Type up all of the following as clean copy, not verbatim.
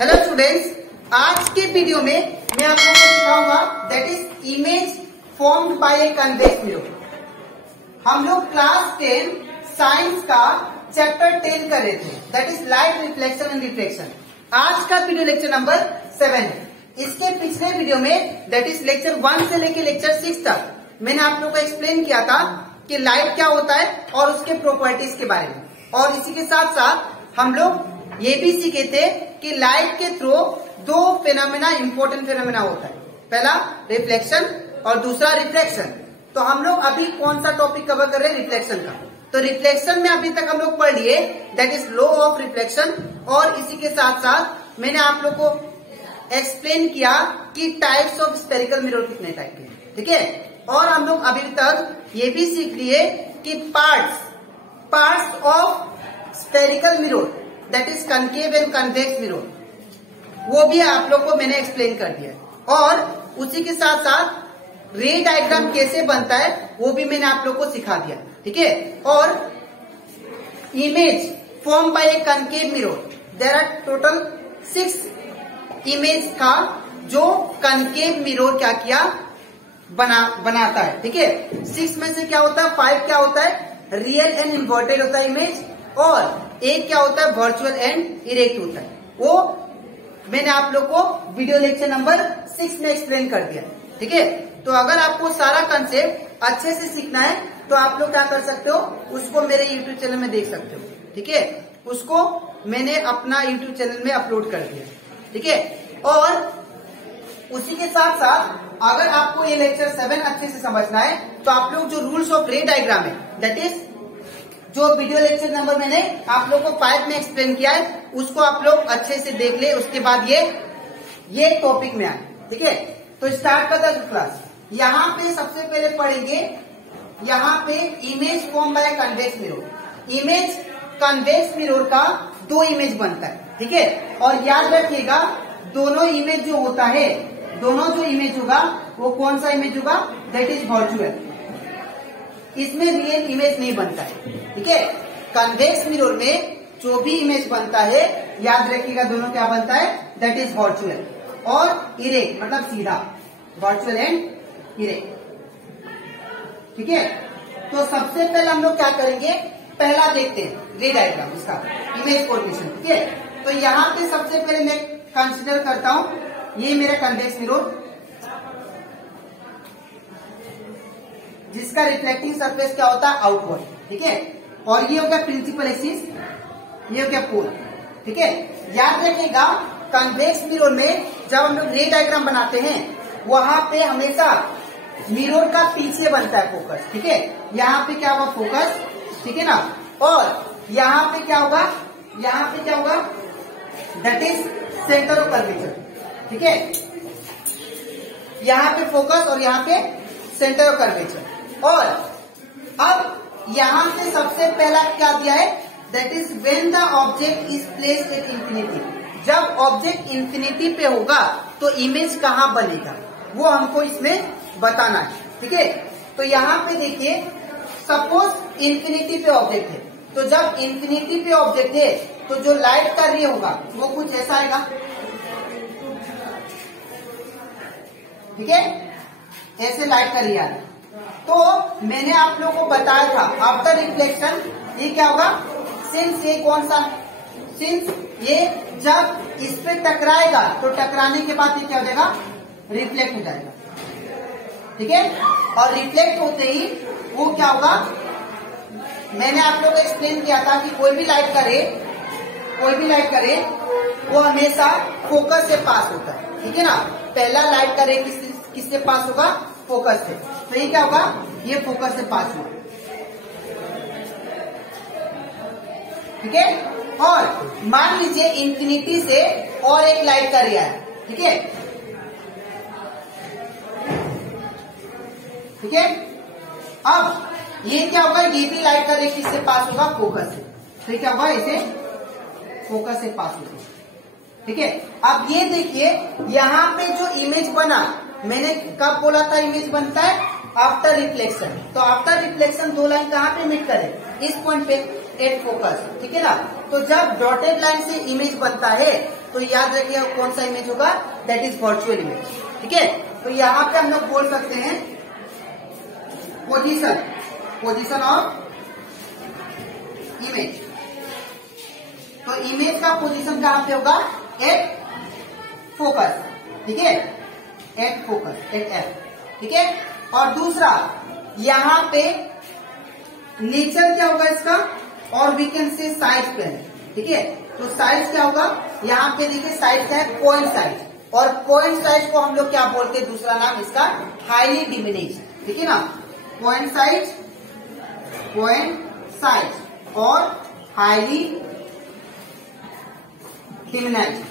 Hello students, आज के video में मैं आप लोगों को सिखाऊंगा that is image formed by a convex mirror. हम लोग क्लास 10 साइंस का चैप्टर 10 कर रहे थे, that is light reflection and refraction. आज का वीडियो लेक्चर नंबर 7 है। इसके पिछले वीडियो में दैट इज लेक्चर 1 से लेकर लेक्चर 6 तक मैंने आप लोगों को एक्सप्लेन किया था कि लाइट क्या होता है और उसके प्रॉपर्टीज के बारे में, और इसी के साथ साथ हम लोग ये भी सीखे थे कि लाइट के थ्रू दो फेनोमेना इंपॉर्टेंट फेनोमेना होता है, पहला रिफ्लेक्शन और दूसरा रिफ्रैक्शन। तो हम लोग अभी कौन सा टॉपिक कवर कर रहे हैं? रिफ्लेक्शन का। तो रिफ्लेक्शन में अभी तक हम लोग पढ़ लिए that is law of reflection, और इसी के साथ साथ मैंने आप लोग को एक्सप्लेन किया कि टाइप्स ऑफ स्फेरिकल मिरर कितने टाइप के हैं, ठीक है। और हम लोग अभी तक ये भी सीख लिए कि parts of spherical mirror that is concave and convex mirror, वो भी आप लोग को मैंने एक्सप्लेन कर दिया। और उसी के साथ साथ रे डायग्राम कैसे बनता है वो भी मैंने आप लोग को सिखा दिया, ठीक है। और image form by a concave mirror, there are total 6 image था जो कनकेव मिरर क्या किया बनाता है, ठीक है। 6 में से क्या होता है? 5 क्या होता है? रियल एंड इन्वर्टेड होता है इमेज, और एक क्या होता है? वर्चुअल एंड इरेक्ट होता है। वो मैंने आप लोग को वीडियो लेक्चर नंबर 6 में एक्सप्लेन कर दिया, ठीक है। तो अगर आपको सारा कंसेप्ट अच्छे से सीखना है तो आप लोग क्या कर सकते हो, उसको मेरे यूट्यूब चैनल में देख सकते हो, ठीक है। उसको मैंने अपना यूट्यूब चैनल में अपलोड कर दिया, ठीक है। और उसी के साथ साथ अगर आपको ये लेक्चर 7 अच्छे से समझना है तो आप लोग जो रूल्स ऑफ रे डायग्राम है दैट इज जो वीडियो लेक्चर नंबर मैंने आप लोग को 5 में एक्सप्लेन किया है उसको आप लोग अच्छे से देख ले, उसके बाद ये टॉपिक में आए, ठीक है। तो स्टार्ट करता है क्लास। यहाँ पे सबसे पहले पढ़ेंगे, यहाँ पे image form bye convex mirror. Image convex mirror का 2 इमेज बनता है, ठीक है। और याद रखिएगा दोनों इमेज जो होता है, दोनों जो इमेज होगा वो कौन सा इमेज होगा? That is virtual. इसमें रियल इमेज नहीं बनता है, ठीक है। कन्वेक्स मिरर में जो भी इमेज बनता है याद रखिएगा दोनों क्या बनता है? दैट इज वर्चुअल और इरेक्ट, मतलब सीधा, वर्चुअल एंड इरेक्ट, ठीक है। तो सबसे पहले हम लोग क्या करेंगे, पहला देखते हैं रे डायग्राम इसका, इमेज फॉर्मेशन, ठीक है। तो यहाँ पे सबसे पहले मैं कंसिडर करता हूं ये मेरा कन्वेक्स मिरर जिसका रिफ्लेक्टिंग सरफेस क्या होता है? आउटवर्ड, ठीक है। और ये हो गया प्रिंसिपल एक्सिस, ये हो गया पोल, ठीक है। याद रखिएगा कन्वेक्स मिरर में जब हम लोग रे डायग्राम बनाते हैं वहां पे हमेशा मिरर का पीछे बनता है फोकस, ठीक है। यहाँ पे क्या होगा? फोकस, ठीक है ना। और यहाँ पे क्या होगा? यहाँ पे क्या होगा? That is centre of curvature, ठीक है। यहाँ पे फोकस और यहाँ पे सेंटर ऑफ कर्वेचर। और अब यहाँ से सबसे पहला क्या दिया है? That is when the object is placed at infinity. जब ऑब्जेक्ट इंफिनिटी पे होगा तो इमेज कहाँ बनेगा वो हमको इसमें बताना है, ठीक है। तो यहाँ पे देखिए सपोज इंफिनिटी पे ऑब्जेक्ट है, तो जब इंफिनिटी पे ऑब्जेक्ट है तो जो लाइट का रे होगा वो कुछ ऐसा आएगा, ठीक है। ऐसे लाइट का रे आ रहा है। तो मैंने आप लोगों को बताया था आफ्टर रिफ्लेक्शन ये क्या होगा? सिंस ये कौन सा, सिंस ये जब इस पे टकराएगा तो टकराने के बाद ये क्या हो जाएगा? रिफ्लेक्ट हो जाएगा, ठीक है। और रिफ्लेक्ट होते ही वो क्या होगा? मैंने आप लोगों को एक्सप्लेन किया था कि कोई भी लाइट करे वो हमेशा फोकस से पास होता है, ठीक है ना। पहला लाइट का रे किससे पास होगा? फोकस से। तो ये क्या होगा? ये फोकस से पास हुआ, ठीक है। और मान लीजिए इंफिनिटी से और एक लाइट का रे आया, ठीक है, ठीक है। अब ये क्या होगा? ये भी लाइट का रे किससे पास होगा? फोकस से। तो क्या होगा? इसे फोकस से पास होगा, ठीक है। अब ये देखिए यहाँ पे जो इमेज बना, मैंने कब बोला था इमेज बनता है? After reflection. तो आफ्टर रिफ्लेक्शन 2 लाइन कहाँ पे मीट करे? इस पॉइंट पे, एट फोकस, ठीक है ना। तो जब डॉटेड लाइन से इमेज बनता है तो याद रखिए कौन सा इमेज होगा, दैट इज वर्चुअल इमेज। ठीक है, तो यहाँ पे हम लोग बोल सकते हैं पोजीशन ऑफ इमेज। तो इमेज का पोजीशन कहां पे होगा, एट फोकस। ठीक है, एट फोकस, एट एफ। ठीक है, और दूसरा यहां पे नेचर क्या होगा इसका, और वी कैन से साइज पे है। ठीक है, तो साइज क्या होगा, यहाँ पे देखिए साइज क्या है, पॉइंट साइज, और पॉइंट साइज को हम लोग क्या बोलते हैं, दूसरा नाम इसका हाईली डिमिनिश। ठीक है ना, पॉइंट साइज और हाईली डिमिनाइज।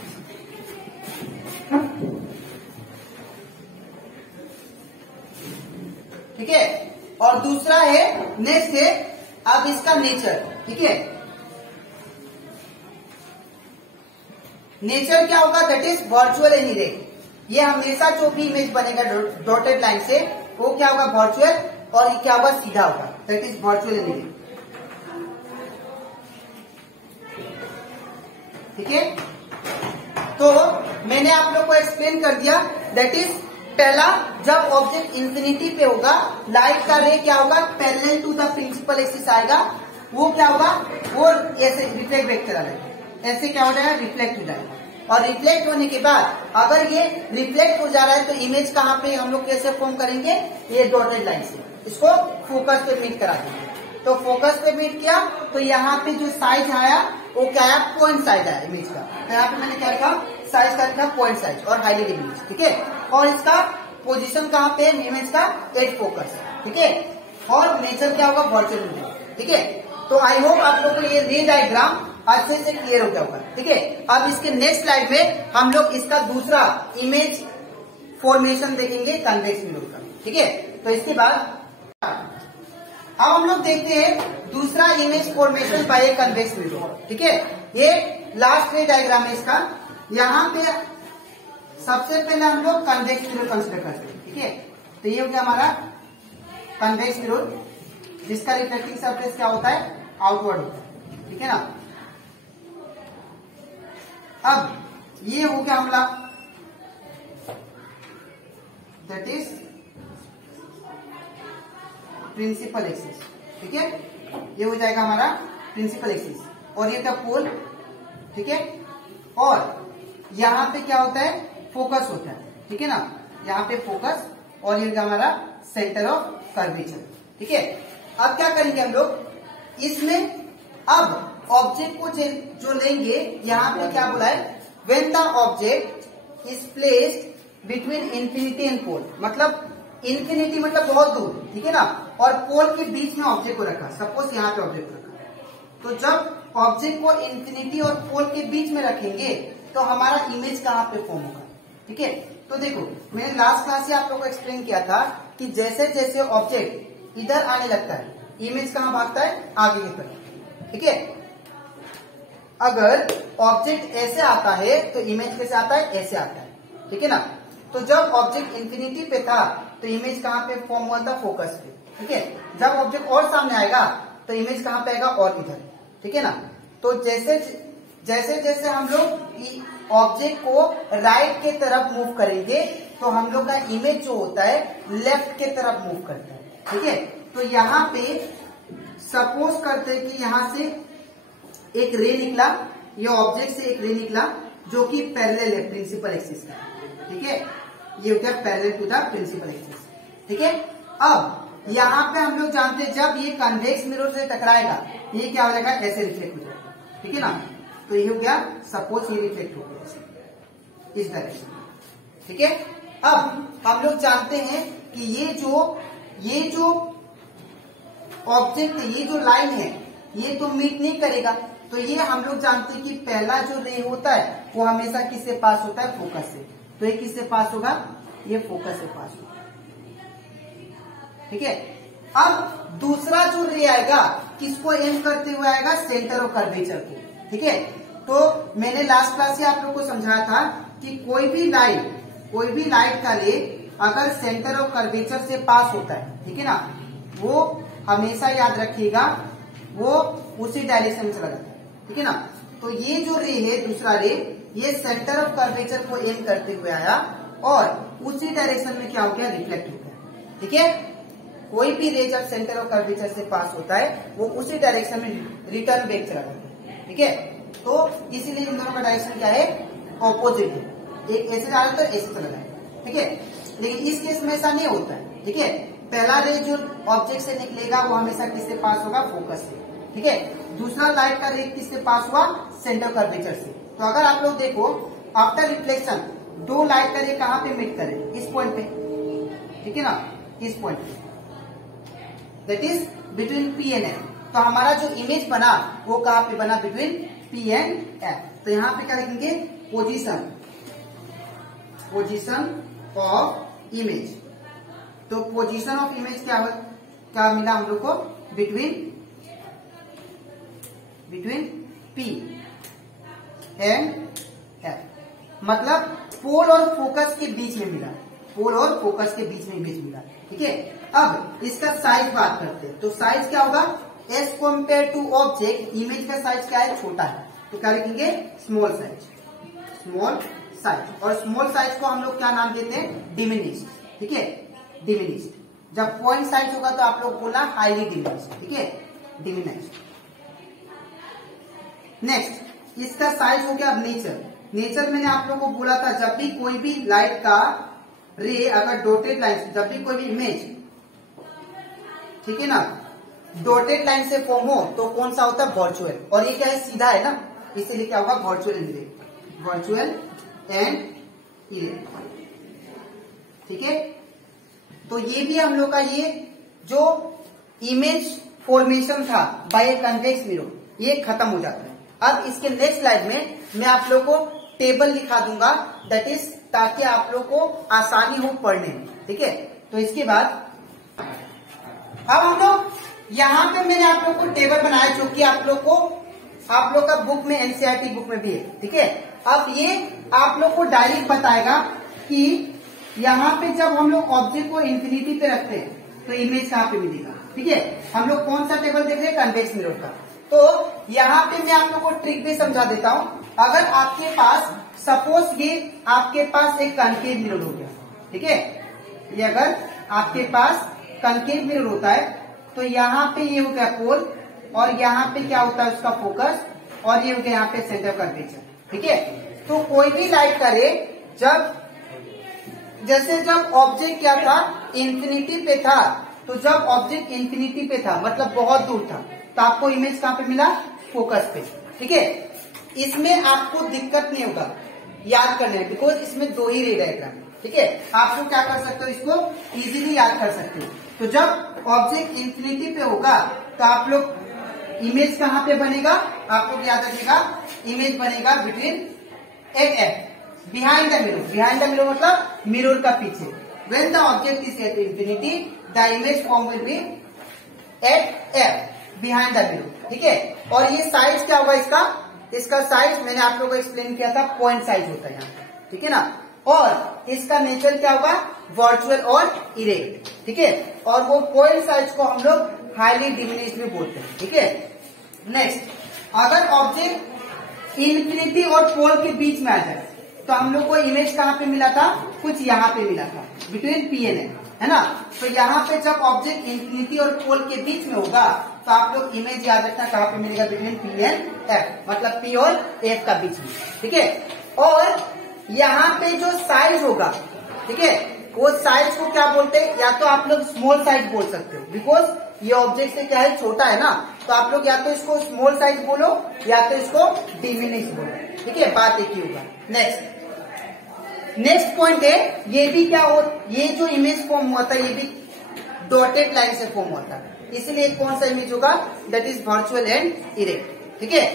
ठीक है, और दूसरा है नेक्स्ट है अब इसका नेचर। ठीक है, नेचर क्या होगा, दैट इज वर्चुअल एनी रे। ये हमेशा जो भी इमेज बनेगा डॉटेड लाइन से वो क्या होगा, वर्चुअल, और ये क्या होगा, सीधा होगा, दैट इज वर्चुअल एनी रे। ठीक है, तो मैंने आप लोग को एक्सप्लेन कर दिया, दैट इज पहला जब ऑब्जेक्ट इंफिनिटी पे होगा लाइट का रे क्या होगा, parallel to the principal axis आएगा, वो क्या होगा, वो ऐसे रिफ्लेक्ट वेक्टर आएगा, ऐसे क्या हो जाएगा, रिफ्लेक्ट हो जाएगा। और रिफ्लेक्ट होने के बाद अगर ये रिफ्लेक्ट हो जा रहा है तो इमेज कहाँ पे हम लोग कैसे फॉर्म करेंगे, ये डॉटेड लाइन से इसको फोकस पे मीट करा देंगे। तो फोकस पे मीट किया तो यहाँ पे जो साइज आया वो क्या आया, पॉइंट साइज आया इमेज का। तो यहाँ पे मैंने क्या रखा, साइज का रखा पॉइंट साइज और हाईली डिमिनिश। ठीक है, और इसका पोजीशन कहाँ पे, इमेज का एट फोकस। ठीक है, और नेचर क्या होगा, वर्चुअल इमेज। ठीक है, तो आई होप आप लोग को ये रे डायग्राम अच्छे से क्लियर हो गया होगा। ठीक है, अब इसके नेक्स्ट स्लाइड में हम लोग इसका दूसरा इमेज फॉर्मेशन देखेंगे कन्वेक्स मिरर का। ठीक है, तो इसके बाद अब हम लोग देखते हैं दूसरा image formation by a convex mirror. ठीक है, ये लास्ट रे डायग्राम है इसका। यहाँ पे सबसे पहले हम लोग कन्वेक्स मिरर कंसिडर करते हैं। ठीक है, तो ये हो गया हमारा कन्वेक्स मिरर, जिसका रिफ्लेक्टिंग सरफेस क्या होता है, आउटवर्ड होता है। ठीक है ना, अब ये हो गया हमारा दैट इज प्रिंसिपल एक्सिस। ठीक है, ये हो जाएगा हमारा प्रिंसिपल एक्सिस, और ये क्या पोल। ठीक है, और यहाँ पे क्या होता है, फोकस होता है। ठीक है ना, यहाँ पे फोकस, और ये हमारा सेंटर ऑफ कर्वेचर। ठीक है, अब क्या करेंगे हम लोग इसमें, अब ऑब्जेक्ट को जो लेंगे, यहाँ पे क्या बोला है, when the object is placed between infinity and pole, मतलब इंफिनिटी मतलब बहुत दूर। ठीक है ना, और पोल के बीच में ऑब्जेक्ट को रखा, सपोज यहाँ पे ऑब्जेक्ट रखा, तो जब ऑब्जेक्ट को इंफिनिटी और पोल के बीच में रखेंगे तो हमारा इमेज कहाँ पे फॉर्म होगा। ठीक है, तो देखो मैंने लास्ट क्लास से आप लोगों को एक्सप्लेन किया था कि जैसे जैसे ऑब्जेक्ट इधर आने लगता है इमेज कहाँ भागता है, आगे की तरफ। ठीक है, अगर ऑब्जेक्ट ऐसे आता है तो इमेज कैसे आता है, ऐसे आता है। ठीक है ना, तो जब ऑब्जेक्ट इंफिनिटी पे था तो इमेज कहाँ पे फॉर्म हुआ था, फोकस पे। ठीक है, जब ऑब्जेक्ट और सामने आएगा तो इमेज कहाँ पे आएगा, और इधर। ठीक है ना, तो जैसे जैसे हम लोग ऑब्जेक्ट को राइट के तरफ मूव करेंगे तो हम लोग का इमेज जो होता है लेफ्ट के तरफ मूव करता है। ठीक है, तो यहाँ पे सपोज करते हैं कि यहाँ से एक रे निकला, ये ऑब्जेक्ट से एक रे निकला जो कि पैरेलल है प्रिंसिपल एक्सिस का। ठीक है, ये हो गया parallel to the principal axis. ठीक है, अब यहाँ पे हम लोग जानते हैं जब ये कन्वेक्स मिरर से टकराएगा ये क्या हो जाएगा, ऐसे रिफ्लेक्ट हो जाएगा। ठीक है ना, तो ये हो गया, सपोज ये रिफ्लेक्ट हो गया इस डायरेक्शन में। ठीक है, अब हम लोग जानते हैं कि ये जो ऑब्जेक्ट है, ये जो लाइन है ये तो मीट नहीं करेगा, तो ये हम लोग जानते हैं कि पहला जो रे होता है वो हमेशा किससे पास होता है, फोकस से। तो ये किससे पास होगा, ये फोकस से पास होगा। ठीक है, अब दूसरा जो रे आएगा किसको एम करते हुए आएगा, सेंटर ऑफ कर्वेचर को। ठीक है, तो मैंने लास्ट क्लास से आप लोग को समझाया था कि कोई भी लाइट का रे अगर सेंटर ऑफ कर्वेचर से पास होता है, ठीक है ना, वो हमेशा याद रखिएगा वो उसी डायरेक्शन में चला जाता है। ठीक है ना, तो ये जो रे है दूसरा रे ये सेंटर ऑफ कर्वेचर को एम करते हुए आया और उसी डायरेक्शन में क्या हो गया, रिफ्लेक्ट हो गया। ठीक है, कोई भी रे जब सेंटर ऑफ कर्वेचर से पास होता है वो उसी डायरेक्शन में रिटर्न बैक चला जाता है। ठीक है, तो इसीलिए इन दोनों का डायरेक्शन क्या है, ऑपोजिट है। एक ऐसे जा रहा है तो ऐसे चला जाए। ठीक है, लेकिन इस केस में ऐसा नहीं होता है। ठीक है, पहला रे जो ऑब्जेक्ट से निकलेगा वो हमेशा किससे पास होगा, फोकस से। ठीक है, दूसरा लाइट का रे किससे पास हुआ, सेंटर कर्वेचर से। तो अगर आप लोग देखो आफ्टर रिफ्लेक्शन दो लाइट का रे कहाँ पे मीट करे, इस पॉइंट पे। ठीक है ना, इस पॉइंट पे, that is between P and F. तो हमारा जो इमेज बना वो कहाँ पे बना, बिटवीन पी एंड एफ। तो यहाँ पे क्या लिखेंगे, पोजीशन ऑफ इमेज। तो पोजीशन ऑफ इमेज क्या मिला हम लोग को, बिटवीन पी एंड एफ। मतलब पोल और फोकस के बीच में मिला, पोल और फोकस के बीच में इमेज मिला। ठीक है, अब इसका साइज बात करते हैं। तो साइज क्या होगा, as compare to object image का साइज क्या है, छोटा है। तो क्या लिखेंगे, स्मॉल साइज। और स्मॉल साइज को हम लोग क्या नाम देते हैं, डिमिनिश्ड। ठीक है, डिमिनिश्ड। जब पॉइंट साइज होगा तो आप लोग बोलना हाईली डिमिनिश्ड। ठीक है, डिमिनिश्ड। नेक्स्ट इसका साइज हो गया। अब नेचर मैंने आप लोगों को बोला था, जब भी कोई भी लाइट का रे अगर डॉटेड लाइन, जब भी कोई भी इमेज, ठीक है ना, डॉटेड लाइन से फॉर्म हो तो कौन सा होता है, वर्चुअल। और ये क्या है, सीधा है ना, इसीलिए क्या होगा, वर्चुअल एंड इरेक्ट। ठीक है, तो ये भी हम लोग का ये जो इमेज फॉर्मेशन था बाय कन्वेक्स मिरर, ये खत्म हो जाता है। अब इसके नेक्स्ट स्लाइड में मैं आप लोग को टेबल लिखा दूंगा, दैट इज ताकि आप लोग को आसानी हो पढ़ने में। ठीक है, तो इसके बाद अब हम लोग यहाँ पे मैंने आप लोग को टेबल बनाया जो कि आप लोग का बुक में, एनसीईआरटी बुक में भी है। ठीक है, अब ये आप लोग को डायरेक्ट बताएगा कि यहाँ पे जब हम लोग ऑब्जेक्ट को इंफिनिटी पे रखते हैं तो इमेज कहाँ पे मिलेगा। ठीक है, हम लोग कौन सा टेबल देख रहे हैं, कन्वेक्स मिरर का। तो यहाँ पे मैं आप लोग को ट्रिक भी समझा देता हूँ। अगर आपके पास सपोज ये आपके पास एक कनकेव मिरर हो गया। ठीक है, ये अगर आपके पास कनकेव मिरर होता है तो यहाँ पे ये हो गया पोल, और यहाँ पे क्या होता है उसका फोकस, और ये हो गया यहाँ पे सेंटर कर्वेचर। ठीक है, तो कोई भी लाइट का रे जब ऑब्जेक्ट क्या था, इंफिनिटी पे था, तो जब ऑब्जेक्ट इंफिनिटी पे था मतलब बहुत दूर था, तो आपको इमेज कहाँ पे मिला, फोकस पे। ठीक है, इसमें आपको दिक्कत नहीं होगा याद करने में, बिकॉज इसमें दो ही रे डायग्राम। ठीक है, आप लोग क्या कर सकते हो, इसको इजीली याद कर सकते हो। तो जब ऑब्जेक्ट इंफिनिटी पे होगा तो आप लोग इमेज कहाँ पे बनेगा, आप लोग याद रखिएगा, इमेज बनेगा between at F, behind the mirror. Behind the mirror मतलब मिरर का पीछे। When the object is at infinity the image form will be at F, behind the mirror. ठीक है, और ये साइज क्या होगा इसका साइज मैंने आप लोगों को एक्सप्लेन किया था, पॉइंट साइज होता है यहाँ पे। ठीक है ना, और इसका नेचर क्या होगा, वर्चुअल और इरेक्ट। ठीक है, और वो पॉइंट साइज को हम लोग हाईली डिमिनिश्ड में बोलते हैं। ठीक है, नेक्स्ट अगर ऑब्जेक्ट इंफिनिटी और पोल के बीच में आ जाए तो हम लोग को इमेज कहाँ पे मिला था, कुछ यहाँ पे मिला था, बिटवीन पी एंड एफ, है ना। तो यहाँ पे जब ऑब्जेक्ट इंफिनिटी और पोल के बीच में होगा तो आप लोग इमेज याद रखना कहाँ पे मिलेगा, बिटवीन पी एंड एफ, मतलब पी और एफ का बीच में। ठीक है, और यहाँ पे जो साइज होगा, ठीक है, वो साइज को क्या बोलते हैं, या तो आप लोग स्मॉल साइज बोल सकते हो, बिकॉज ये ऑब्जेक्ट से क्या है, छोटा है ना, तो आप लोग या तो इसको स्मॉल साइज बोलो या तो इसको डिमिनिश बोलो। ठीक है, बात एक ही होगा। नेक्स्ट पॉइंट है, ये भी क्या हो, ये जो इमेज फॉर्म हुआ था ये भी डॉटेड लाइन से फॉर्म हुआ था, इसलिए कौन सा इमेज होगा, that is virtual and erect. ठीक है,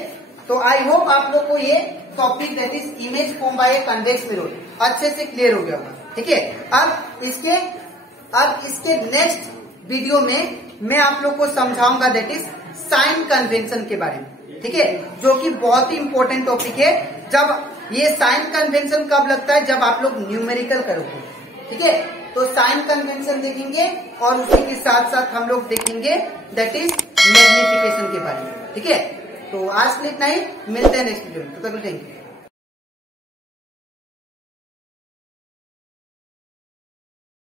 तो आई होप आप लोग को ये topic that is image form bye convex mirror अच्छे से क्लियर हो गया होगा। ठीक है, अब इसके नेक्स्ट वीडियो में मैं आप लोग को समझाऊंगा दैट इज साइन कन्वेंशन के बारे में। ठीक है, जो कि बहुत ही इंपॉर्टेंट टॉपिक है। जब ये साइन कन्वेंशन कब लगता है, जब आप लोग न्यूमेरिकल करोगे। ठीक है, तो साइन कन्वेंशन देखेंगे और उसी के साथ साथ हम लोग देखेंगे दैट इज मैग्निफिकेशन के बारे में। ठीक है, तो आज के लिए इतना ही, मिलते हैं नेक्स्ट वीडियो में, तो थैंक यू।